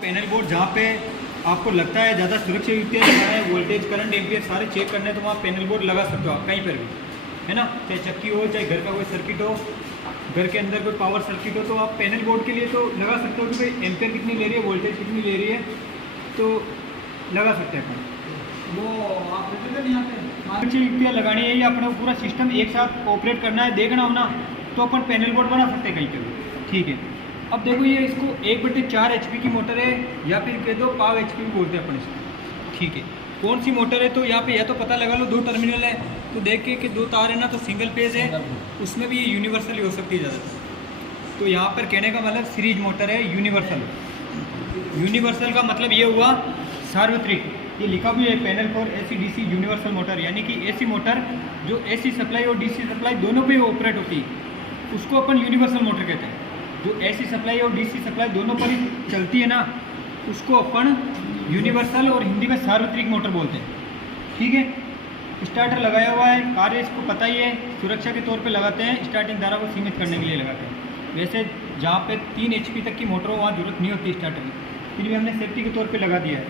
Panel board जहाँ पे आपको लगता है ज़्यादा सुरक्षा युक्तियाँ लगाना है, वोल्टेज करंट एम्पियर सारे चेक करने हैं, तो वहाँ पैनल बोर्ड लगा सकते हो आप कहीं पर भी, है ना। चाहे चक्की हो, चाहे घर का कोई सर्किट हो, घर के अंदर कोई पावर सर्किट हो, तो आप पैनल बोर्ड के लिए तो लगा सकते हो कि भाई एम्पियर कितनी ले रही है, वोल्टेज कितनी ले रही है, तो लगा सकते हैं अपन। वो आप यहाँ पे सुरक्षा युक्तियाँ लगानी है, या अपना पूरा सिस्टम एक साथ ऑपरेट करना है, देखना हो ना, तो अपन पैनल बोर्ड बना सकते हैं कहीं पर भी, ठीक है। अब देखो ये इसको 1/4 HP की मोटर है, या फिर कह दो 5 HP भी बोलते हैं अपन इसको, ठीक है। कौन सी मोटर है, तो यहाँ पे या तो पता लगा लो 2 टर्मिनल है, तो देख के कि 2 तार है ना, तो सिंगल पेज है, उसमें भी ये यूनिवर्सल हो सकती है ज़्यादातर। तो यहाँ पर कहने का मतलब सीरीज मोटर है यूनिवर्सल। यूनिवर्सल का मतलब ये हुआ सार्वत्रिक, ये लिखा भी है panel for AC DC universal motor, यानी कि AC मोटर जो AC सप्लाई और DC सप्लाई दोनों पे ऑपरेट होती है, उसको अपन यूनिवर्सल मोटर कहते हैं। जो AC सप्लाई और DC सप्लाई दोनों पर ही चलती है ना, उसको अपन यूनिवर्सल और हिंदी में सार्वत्रिक मोटर बोलते हैं, ठीक है। स्टार्टर लगाया हुआ है, कार्य इसको पता ही है, सुरक्षा के तौर पे लगाते हैं, स्टार्टिंग धारा को सीमित करने के लिए लगाते हैं। वैसे जहाँ पे 3 HP तक की मोटर हो वहाँ जरूरत नहीं होती स्टार्टर की, फिर भी हमने सेफ्टी के तौर पे लगा दिया है।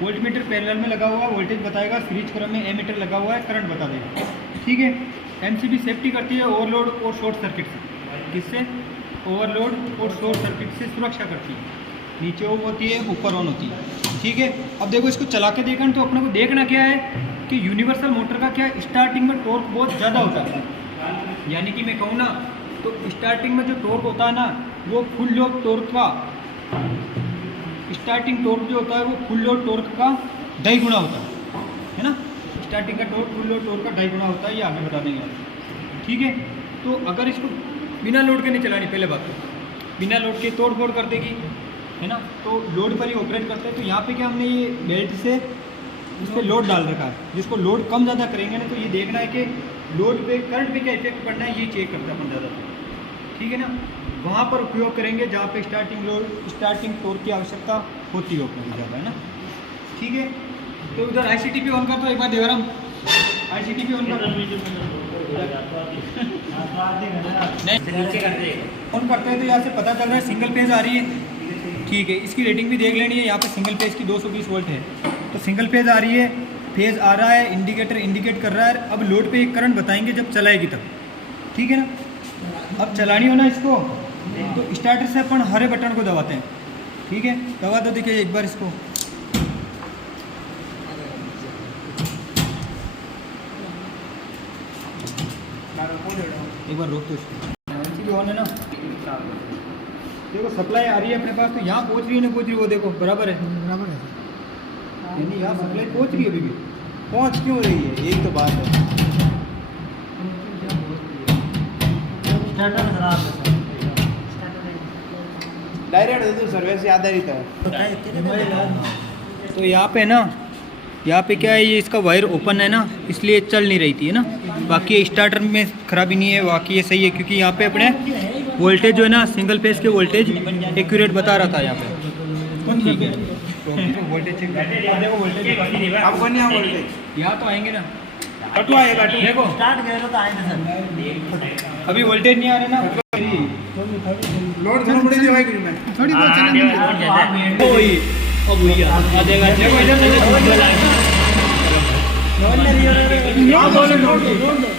वोल्ट मीटर पैरेलल में लगा हुआ है, वोल्टेज बताएगा, सीरीज क्रम में एमीटर लगा हुआ है, करंट बता देगा, ठीक है। MCB सेफ्टी करती है ओवरलोड और शॉर्ट सर्किट से, किससे? ओवरलोड और शॉर्ट सर्किट से सुरक्षा करती है। नीचे ऑफ होती है, ऊपर ऑन होती है, ठीक है। अब देखो इसको चला के देखना, तो अपने को देखना क्या है कि यूनिवर्सल मोटर का क्या स्टार्टिंग में टॉर्क बहुत ज़्यादा होता है, यानी कि मैं कहूँ ना, तो स्टार्टिंग में जो टॉर्क होता है ना, वो फुल लोड टॉर्क का, स्टार्टिंग टॉर्क जो होता है वो फुल लोड टॉर्क का 2.5 गुना होता है ना। स्टार्टिंग का टॉर्क फुल लोड टॉर्क का 2.5 गुना होता है, ये आगे बता देंगे, ठीक है। तो अगर इसको बिना लोड के नहीं चलानी, पहले बात तो बिना लोड के तोड़ फोड़ कर देगी, है ना, तो लोड पर ही ऑपरेट करते हैं। तो यहाँ पे क्या हमने ये बेल्ट से इस पर लोड डाल रखा है, जिसको लोड कम ज़्यादा करेंगे ना, तो ये देखना है कि लोड पे करंट पे क्या इफेक्ट पड़ना है, ये चेक करता है अपन ज़्यादा, ठीक है ना। वहाँ पर उपयोग करेंगे जहाँ पे स्टार्टिंग लोड, स्टार्टिंग टॉर्क की आवश्यकता होती है अपने ज़्यादा, है ना, ठीक है। तो उधर ICTP ऑन कर, तो एक बार देवराम ICTP ऑन कर, ऑन करते हैं तो यहाँ से पता चल रहा है सिंगल पेज आ रही है, ठीक है। इसकी रेटिंग भी देख लेनी है, यहाँ पे सिंगल पेज की 220 वोल्ट है, तो सिंगल पेज आ रही है, फेज आ रहा है, इंडिकेटर इंडिकेट कर रहा है। अब लोड पे एक करंट बताएंगे जब चलाएगी तब, ठीक है ना। अब चलानी हो ना इसको, तो स्टार्टर से अपन हरे बटन को दबाते हैं, ठीक है। दबा दो, देखिए एक बार इसको, एक बार रोक दो इसको, ऑन है ना, देखो सप्लाई आ रही है अपने पास, तो यहाँ पहुँच रही है ना, पहुँच रही है, वो देखो बराबर है, बराबर है, यानी यहाँ सप्लाई पहुँच रही है। अभी भी पहुँच क्यों रही है, यही तो बात है। डायरेक्ट दे दो, सर्विस से आधारित है। तो यहाँ पे ना, यहाँ पे क्या है, ये इसका वायर ओपन है ना, इसलिए चल नहीं रही थी, है ना। बाकी स्टार्टर में खराबी नहीं है, बाकी ये सही है, क्योंकि यहाँ पे अपने वोल्टेज जो है ना, सिंगल फेज के वोल्टेज एक्यूरेट बता रहा था यहाँ पे, ठीक है। तो वोल्टेज चेक देखो, वोल्टेज आपको नहीं वोल्टेज यहाँ तो आएंगे ना, कटवा आएगा, देखो स्टार्ट करो तो आएंगे सर। अभी वोल्टेज नहीं आ रहा ना, लोड थोड़ा बड़ी दिवाई करूँ मैं, थोड़ी बहुत चलने वही अब वही आ जाएगा। देखो इधर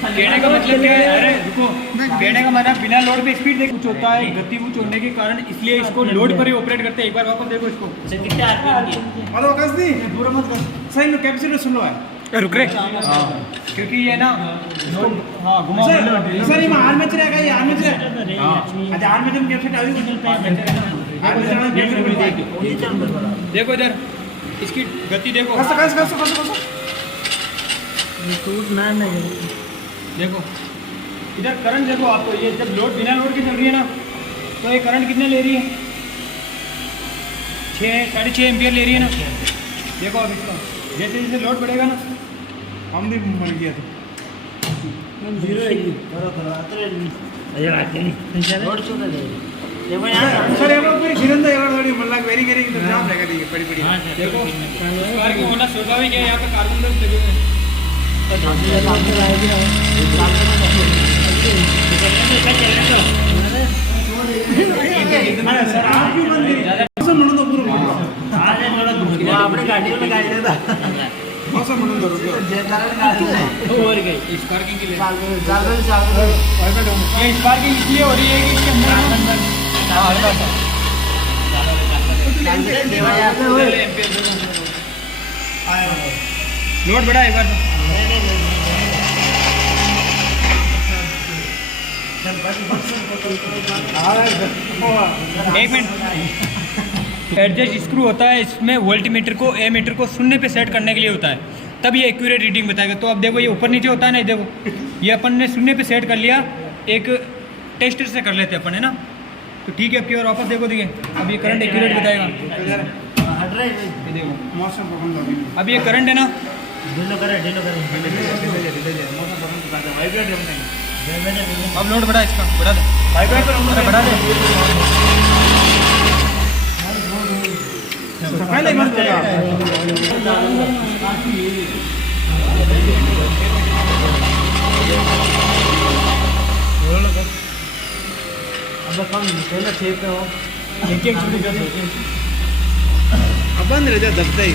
कहने का मतलब क्या है, अरे रुको, कहने का मतलब बिना लोड पे स्पीड देख कुछ होता है, गति कुछ होने के कारण, इसलिए इसको लोड पर ही ऑपरेट करते हैं। एक बार वापस देखो इसको, हेलो कसदी पूरा मत कर, सही में कैपेसिटर सुन लो है, रुक रहे, क्योंकि ये ना हाँ घुमा सर ये आर्मेचर रहेगा, ये आर्मेचर है। अच्छा आर्मेचर में कैपेसिटर अभी देखो इधर इसकी गति देखो, देखो इधर करंट देखो आपको, ये जब लोड बिना लोड की चल रही है ना, तो ये करंट कितने ले रही है, 6-6.5 एम्पियर ले रही है ना। देखो अब इसका जैसे जैसे लोड बढ़ेगा ना, हम भी मर गया था, सर ये लोग फिर गिरंदा ये वाली मल्लाक वेरी वेरी तो जाम रहेगा, देखिए बड़ी बड़ी देखो कार की होना स्वाभाविक है, यहाँ पे कार्बन डस्ट लगे हुए हैं। सर आप क्यों बंद करिए, सब म्हणून तो पूरा गाड़ी में लगाई देता मौसम म्हणून धरू दे. जे कारण गाड़ी और गई स्पार्किंग के लिए चाल ये स्पार्किंग इसलिए हो रही है कि इसके अंदर हाँ, हल्का सा लोड बढ़ा एक बार एक मिनट एडजस्ट स्क्रू होता है इसमें वोल्टीमीटर को एमीटर को शून्य पे सेट करने के लिए होता है तब ये एक्यूरेट रीडिंग बताएगा तो अब देखो ये ऊपर नीचे होता है ना देखो ये अपन ने शून्य पे सेट कर लिया एक टेस्टर से कर लेते हैं अपन है ना तो ठीक है अब की और वापस देखो देखिए अब ये करंट एक्यूरेट बताएगा हट रहा है ये देखो मौसम पकड़ लो. अब ये करंट है ना ढीलो करे मौसम पकड़ तो वाइब्रेट हम नहीं. अब लोड बढ़ा इसका बढ़ा दे अरे बढ़ा दे पहले मत बोला. अब कम पहले थे तो नीचे एक छोटी जगह अब बंद रह जा दबते ही.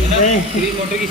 है ना 3 मोटर की